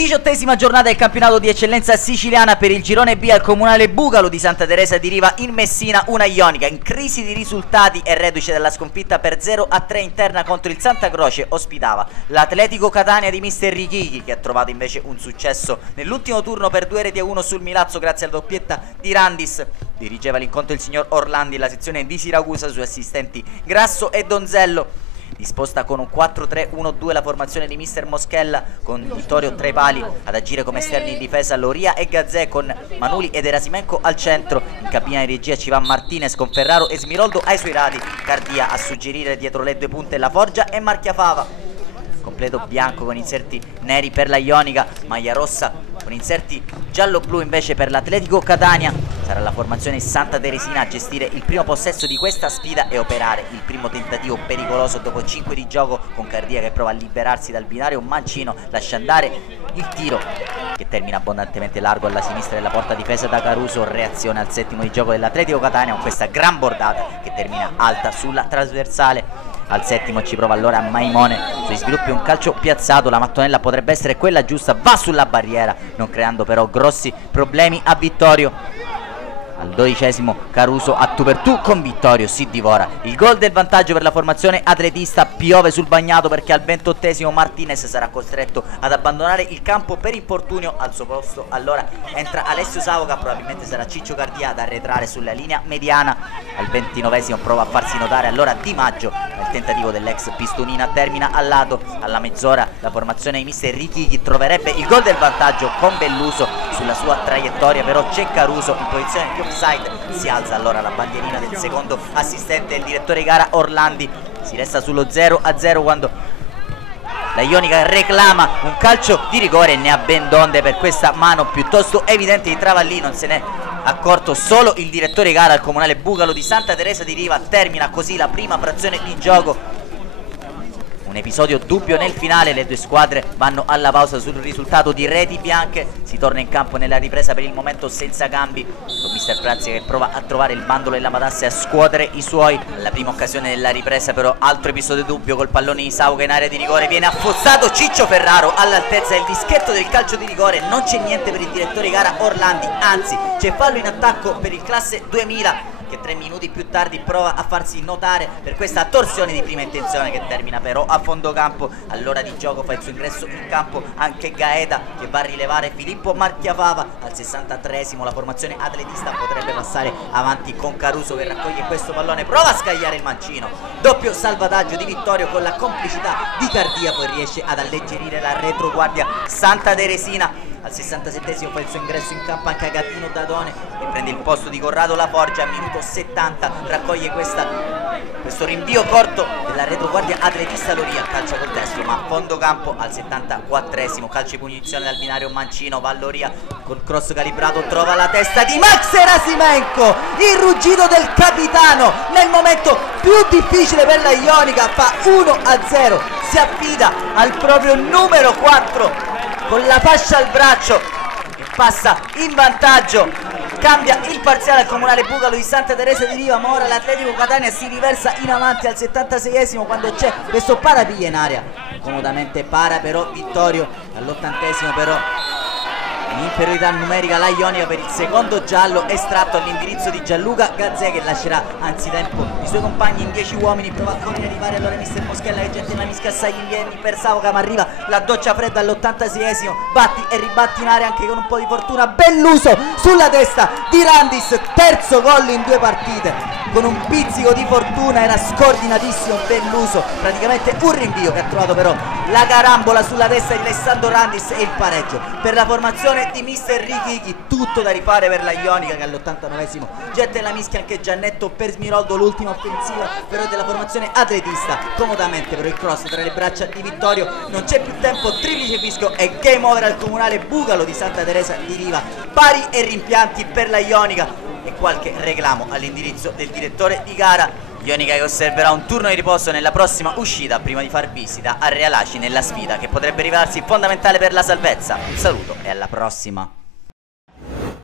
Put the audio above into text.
18ª giornata del campionato di eccellenza siciliana per il girone B al comunale Bugalo di Santa Teresa di Riva in Messina. Una Ionica in crisi di risultati e reduce dalla sconfitta per 0-3 interna contro il Santa Croce ospitava l'Atletico Catania di mister Richichi, che ha trovato invece un successo nell'ultimo turno per 2-1 sul Milazzo grazie alla doppietta di Randis. Dirigeva l'incontro il signor Orlandi, la sezione di Siracusa, sui assistenti Grasso e Donzello. Disposta con un 4-3-1-2 la formazione di mister Moschella, con Vittorio tra i pali ad agire come esterni in difesa Loria e Gazzè, con Manuli ed Erasimenko al centro. In cabina di regia ci va Martinez con Ferraro e Smiroldo ai suoi lati, Cardia a suggerire dietro le due punte La Forgia e Marchiafava. Completo bianco con inserti neri per la Ionica, maglia rossa con inserti giallo-blu invece per l'Atletico Catania. Sarà la formazione Santa Teresina a gestire il primo possesso di questa sfida e operare il primo tentativo pericoloso dopo 5 di gioco, con Cardia che prova a liberarsi dal binario mancino, lascia andare il tiro che termina abbondantemente largo alla sinistra della porta difesa da Caruso. Reazione al settimo di gioco dell'Atletico Catania con questa gran bordata che termina alta sulla trasversale. Al settimo ci prova allora Maimone, sui sviluppi un calcio piazzato, la mattonella potrebbe essere quella giusta, va sulla barriera, non creando però grossi problemi a Vittorio. Al 12esimo Caruso a tu per tu con Vittorio, si divora il gol del vantaggio per la formazione atletista. Piove sul bagnato perché al 28esimo Martinez sarà costretto ad abbandonare il campo per infortunio. Al suo posto allora entra Alessio Savoca, probabilmente sarà Ciccio Cardia ad arretrare sulla linea mediana. Al 29esimo prova a farsi notare allora Di Maggio, il tentativo dell'ex Pistonina termina al lato. Alla mezz'ora la formazione di mister Richichi troverebbe il gol del vantaggio con Belluso. Sulla sua traiettoria però c'è Caruso in posizione di offside, si alza allora la bandierina del secondo assistente, il direttore di gara Orlandi. Si resta sullo 0-0 quando la Ionica reclama un calcio di rigore e ne ha ben donde per questa mano piuttosto evidente di Travallì. Non se n'è accorto solo il direttore di gara al comunale Bugalo di Santa Teresa di Riva. Termina così la prima frazione di gioco. Un episodio dubbio nel finale, le due squadre vanno alla pausa sul risultato di reti bianche. Si torna in campo nella ripresa per il momento senza cambi, con mister Prazzi che prova a trovare il bandolo della Matasse e a scuotere i suoi. Alla prima occasione della ripresa però altro episodio dubbio, col pallone di Sauca in area di rigore viene affossato Ciccio Ferraro all'altezza del dischetto del calcio di rigore. Non c'è niente per il direttore di gara Orlandi, anzi c'è fallo in attacco per il classe 2000 che 3 minuti più tardi prova a farsi notare per questa torsione di prima intenzione che termina però a fondo campo. All'ora di gioco fa il suo ingresso in campo anche Gaeta, che va a rilevare Filippo Marchiafava. Al 63esimo la formazione atletista potrebbe passare avanti con Caruso che raccoglie questo pallone, prova a scagliare il mancino, doppio salvataggio di Vittorio con la complicità di Cardia, poi riesce ad alleggerire la retroguardia Santa Teresina. Al 67esimo fa il suo ingresso in campo anche Agatino Dadone e prende il posto di Corrado La Forgia. A minuto 70 raccoglie questo rinvio corto della retroguardia atletista Loria, calcia col destro ma a fondo campo. Al 74esimo calcio di punizione dal binario mancino, va Loria col cross calibrato, trova la testa di Max Erasimenko, il ruggito del capitano nel momento più difficile per la Ionica, fa 1-0, si affida al proprio numero 4 con la fascia al braccio e passa in vantaggio. Cambia il parziale al comunale Bugalo di Santa Teresa di Riva, ma ora l'Atletico Catania si riversa in avanti al 76esimo quando c'è questo parapiglia in area, comodamente para però Vittorio. All'80esimo però in inferiorità numerica la Ionica per il secondo giallo estratto all'indirizzo di Gianluca Gazzè, che lascerà anzitempo i suoi compagni in 10 uomini. Prova a correre arrivare allora mister Moschella che getta la mischia assai gli vieni per Savoca, ma arriva la doccia fredda all'86esimo, batti e ribatti in area anche con un po' di fortuna Belluso sulla testa di Randis, terzo gol in 2 partite. Con un pizzico di fortuna era scordinatissimo Belluso, praticamente un rinvio che ha trovato però la carambola sulla testa di Alessandro Randis e il pareggio per la formazione di mister Richichi. Tutto da rifare per la Ionica che all'89esimo getta in la mischia anche Giannetto per Smiroldo, l'ultima offensiva però della formazione atletista. Comodamente però il cross tra le braccia di Vittorio, non c'è più tempo, triplice fischio e game over al comunale Bugalo di Santa Teresa di Riva. Pari e rimpianti per la Ionica e qualche reclamo all'indirizzo del direttore di gara. Ionica che osserverà un turno di riposo nella prossima uscita prima di far visita a Realaci nella sfida che potrebbe rivelarsi fondamentale per la salvezza. Un saluto e alla prossima.